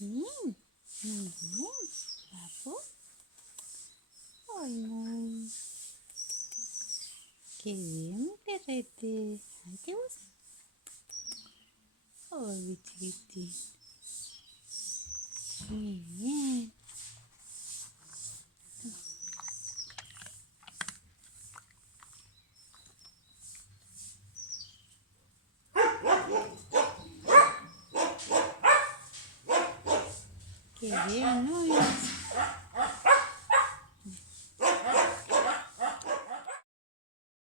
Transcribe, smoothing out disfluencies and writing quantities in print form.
Bien, muy bien. Bravo. Ay, no. Qué bien, mi perrete. Ay, ¿te gusta? Ay, mi chiquitín. Muy bien. Qué bien, ¿no?